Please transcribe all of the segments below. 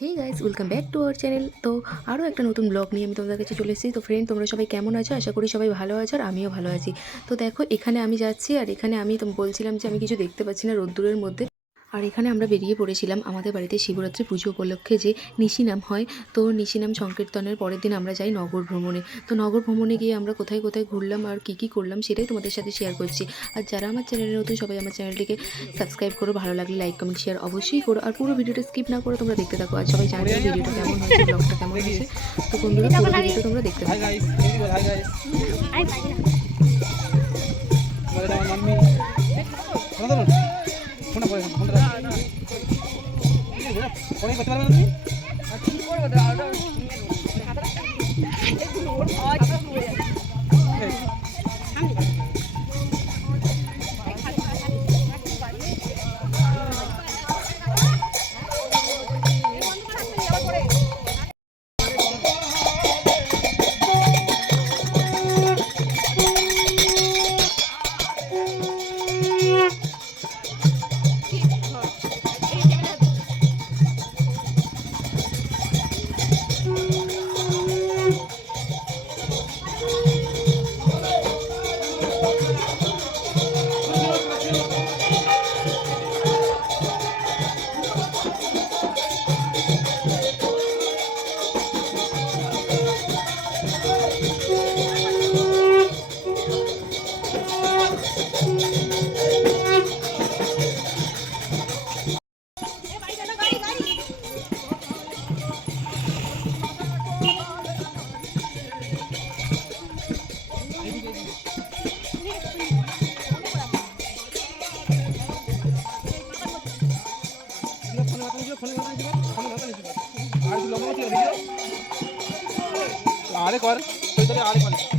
Hey guys welcome back to our channel তো আরও একটা নতুন ব্লগ নিয়ে আমি তোমাদের কাছে চলে এসেছি। তো ফ্রেন্ড তোমরা সবাই কেমন আছো? আশা করি সবাই ভালো আছো আর আমিও ভালো আছি। তো দেখো, এখানে আমি যাচ্ছি আর এখানে আমি তো বলছিলাম যে আমি কিছু দেখতে পাচ্ছি না রোদ্দুরের মধ্যে। আর এখানে আমরা বেরিয়ে পড়েছিলাম আমাদের বাড়িতে শিবরাত্রি পুজো উপলক্ষে যে নিশিনাম হয়। তো নিশিনাম সংকীর্তনের পরের দিন আমরা যাই নগর ভ্রমণে। তো নগর ভ্রমণে গিয়ে আমরা কোথায় কোথায় ঘুরলাম আর কী কী করলাম সেটাই তোমাদের সাথে শেয়ার করছি। আর যারা আমার চ্যানেলে নতুন সবাই আমার চ্যানেলটিকে সাবস্ক্রাইব করো ভালো লাগলে লাইক কমেন্ট শেয়ার অবশ্যই করো। আর পুরো ভিডিওটা স্কিপ না করে তোমরা দেখতে থাকো। আর সবাই জানো ভিডিওটা কেমন হয়েছে ব্লগটা কেমন হয়েছে। তো বন্ধুরা পুরো ভিডিওটা তোমরা দেখতে হাই থাকো कोणी बचवा আরে কর তুই তাহলে আরে কর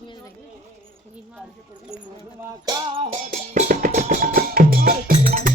Thank you.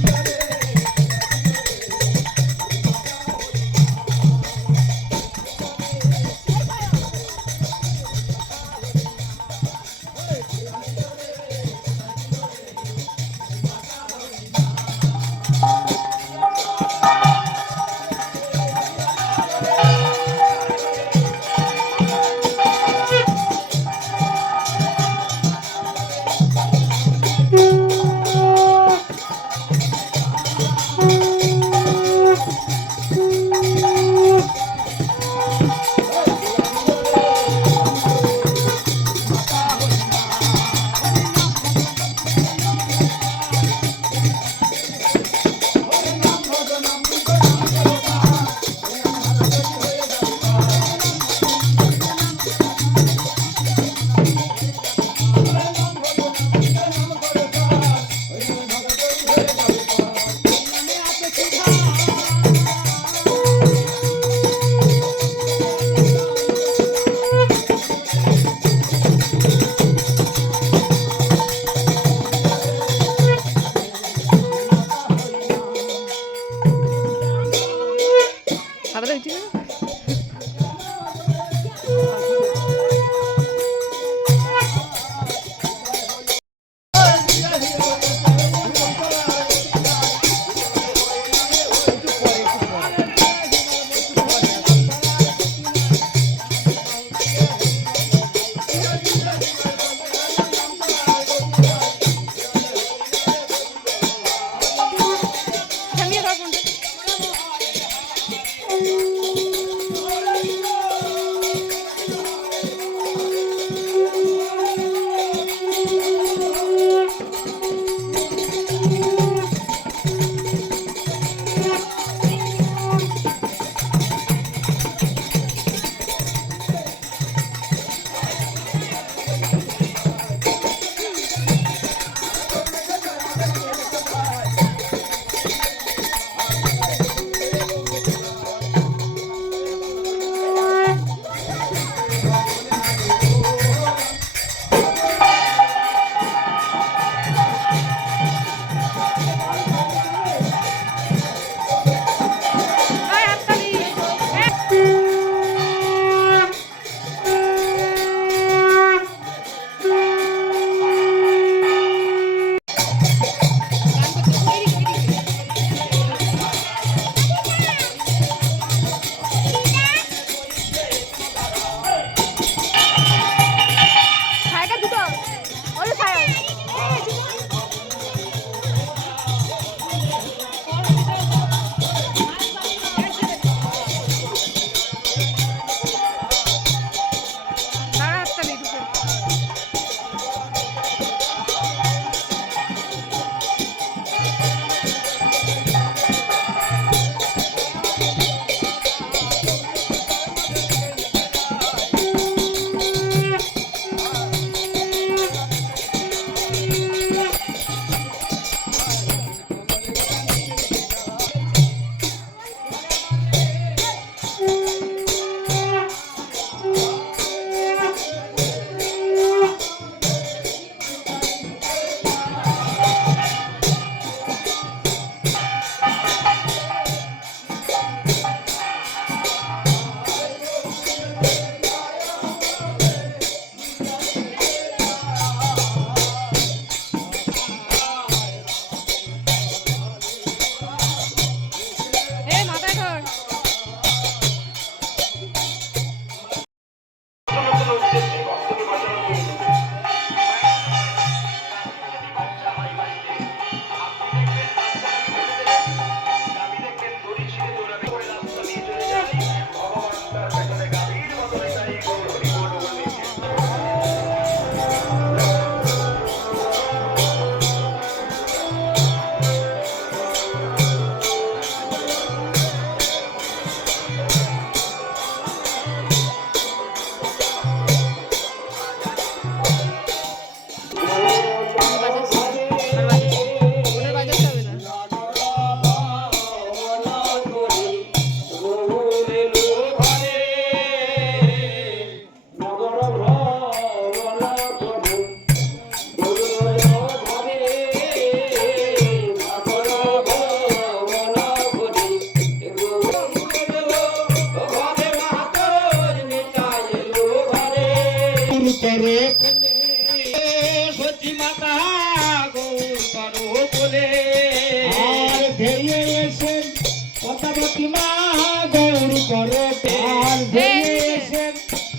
এসে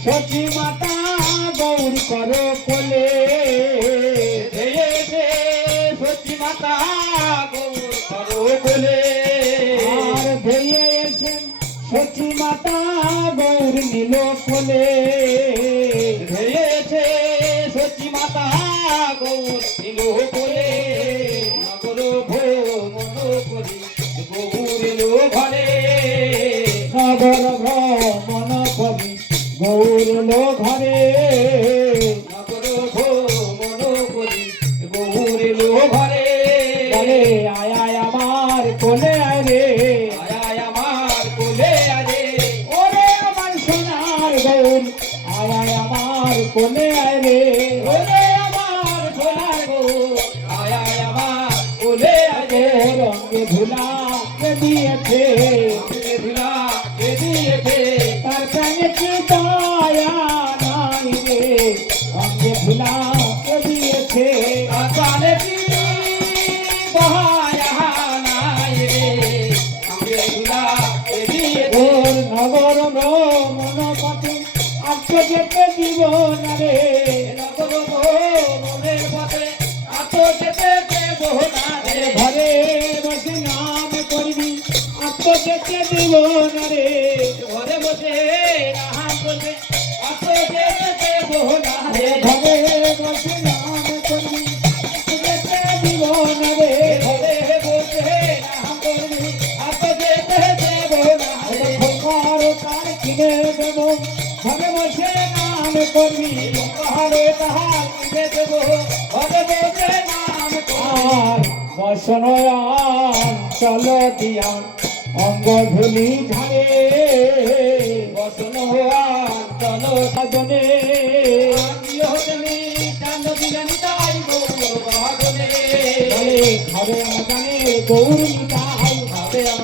সচি মাতা গৌর করো কোলে। ধেয়েছে সচি মাতা গৌর করো বলে আর ধেয়ে সচি মাতা গৌর নীল কোলে। ধুলা কে দিয়েছে ধুলা কে দিয়েছে, তার কানে কি দয়া নাই রে, রঙে ধুলা কে দিয়েছে। কানে কি বহায়া নাই রে না রে করবি পাহাড়ে পাহাড় কিনে দেব ঘরে বসে নাম আর বসনয়ান চল দিয়া অঙ্গ ধুলি ঝাড়ে বসন হওয়া চলো সাজনে চান্দ তাই গৌর বলে ঘরে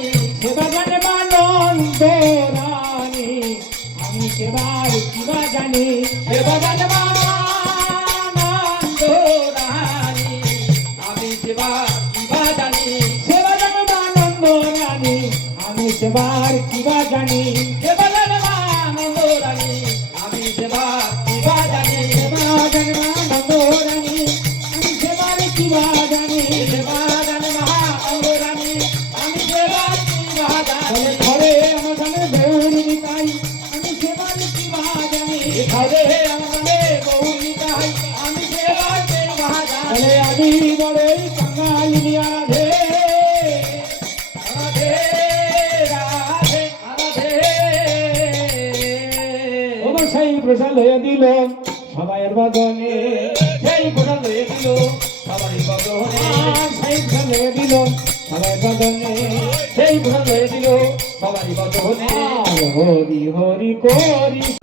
জানি। সেই প্রসাদ হয়ে দিল সবাইয়ের বদনে সেই প্রসাদ হয়ে দিল সবাই বদনে সেই প্রসাদ হয়ে দিল সবাই বদনে সেই প্রসাদ হয়ে দিল সবাই বদনে হরি হরি করি